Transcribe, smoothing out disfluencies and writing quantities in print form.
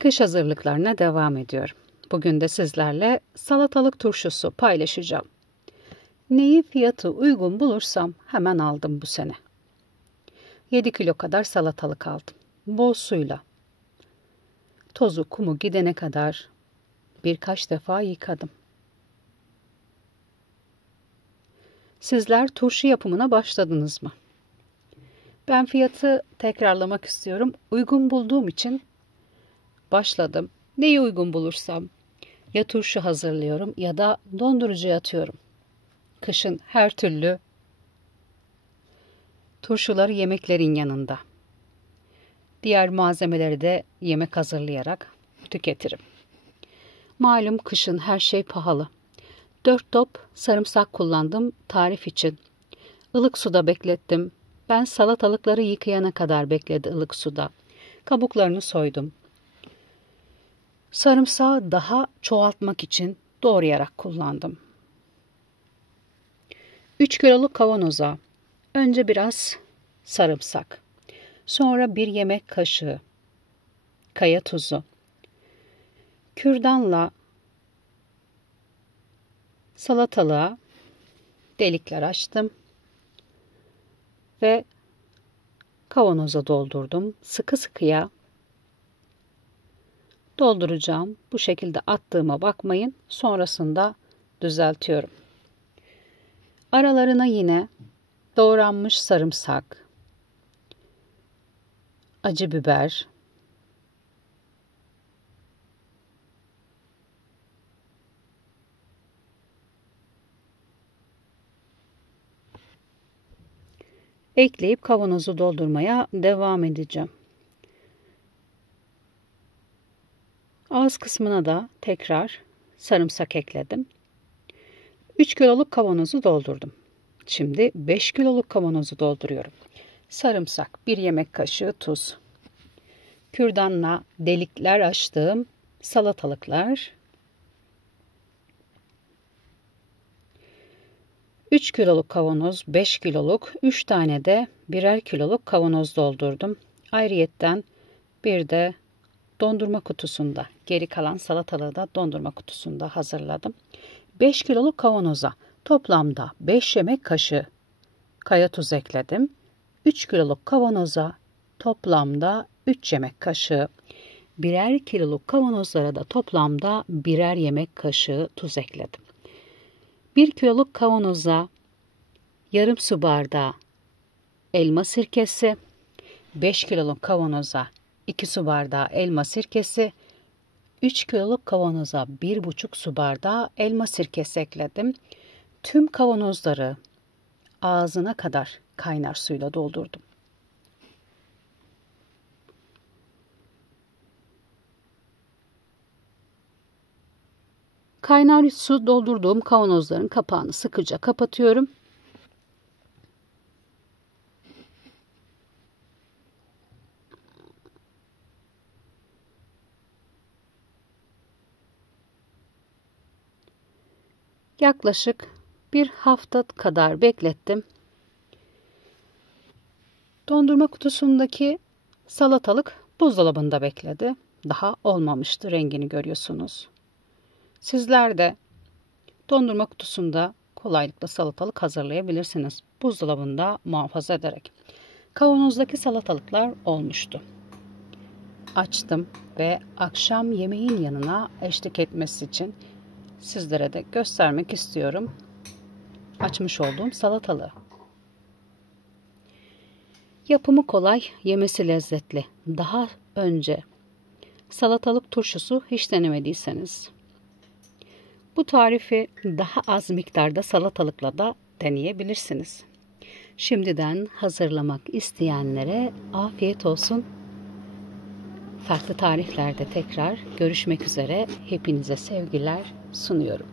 Kış hazırlıklarına devam ediyorum. Bugün de sizlerle salatalık turşusu paylaşacağım. Neyi fiyatı uygun bulursam hemen aldım bu sene. 7 kilo kadar salatalık aldım. Bol suyla. Tozu kumu gidene kadar birkaç defa yıkadım. Sizler turşu yapımına başladınız mı? Ben fiyatı tekrarlamak istiyorum. Uygun bulduğum için başladım. Neyi uygun bulursam ya turşu hazırlıyorum ya da dondurucuya atıyorum. Kışın her türlü turşuları yemeklerin yanında. Diğer malzemeleri de yemek hazırlayarak tüketirim. Malum kışın her şey pahalı. 4 top sarımsak kullandım tarif için. Ilık suda beklettim. Ben salatalıkları yıkayana kadar bekledi ılık suda. Kabuklarını soydum. Sarımsağı daha çoğaltmak için doğrayarak kullandım. 3 kiloluk kavanoza önce biraz sarımsak, sonra 1 yemek kaşığı kaya tuzu, kürdanla salatalığa delikler açtım ve kavanoza doldurdum. Sıkı sıkıya dolduracağım. Bu şekilde attığıma bakmayın. Sonrasında düzeltiyorum. Aralarına yine doğranmış sarımsak, acı biber, ekleyip kavanozu doldurmaya devam edeceğim. Ağız kısmına da tekrar sarımsak ekledim. 3 kiloluk kavanozu doldurdum. Şimdi 5 kiloluk kavanozu dolduruyorum. Sarımsak, 1 yemek kaşığı tuz. Kürdanla delikler açtığım salatalıklar. 3 kiloluk kavanoz, 5 kiloluk, 3 tane de birer kiloluk kavanoz doldurdum. Ayrıyetten bir de dondurma kutusunda, geri kalan salatalığı da dondurma kutusunda hazırladım. 5 kiloluk kavanoza toplamda 5 yemek kaşığı kaya tuz ekledim. 3 kiloluk kavanoza toplamda 3 yemek kaşığı, birer kiloluk kavanozlara da toplamda birer yemek kaşığı tuz ekledim. 1 kiloluk kavanoza yarım su bardağı elma sirkesi, 5 kiloluk kavanoza 2 su bardağı elma sirkesi, 3 kiloluk kavanoza 1,5 su bardağı elma sirkesi ekledim. Tüm kavanozları ağzına kadar kaynar suyla doldurdum. Kaynar su doldurduğum kavanozların kapağını sıkıca kapatıyorum. Yaklaşık bir hafta kadar beklettim. Dondurma kutusundaki salatalık buzdolabında bekledi. Daha olmamıştı, rengini görüyorsunuz. Sizler de dondurma kutusunda kolaylıkla salatalık hazırlayabilirsiniz. Buzdolabında muhafaza ederek. Kavanozdaki salatalıklar olmuştu. Açtım ve akşam yemeğin yanına eşlik etmesi için sizlere de göstermek istiyorum açmış olduğum salatalığı. Yapımı kolay, yemesi lezzetli. Daha önce salatalık turşusu hiç denemediyseniz bu tarifi daha az miktarda salatalıkla da deneyebilirsiniz. Şimdiden hazırlamak isteyenlere afiyet olsun. Farklı tariflerde tekrar görüşmek üzere. Hepinize sevgiler sunuyorum.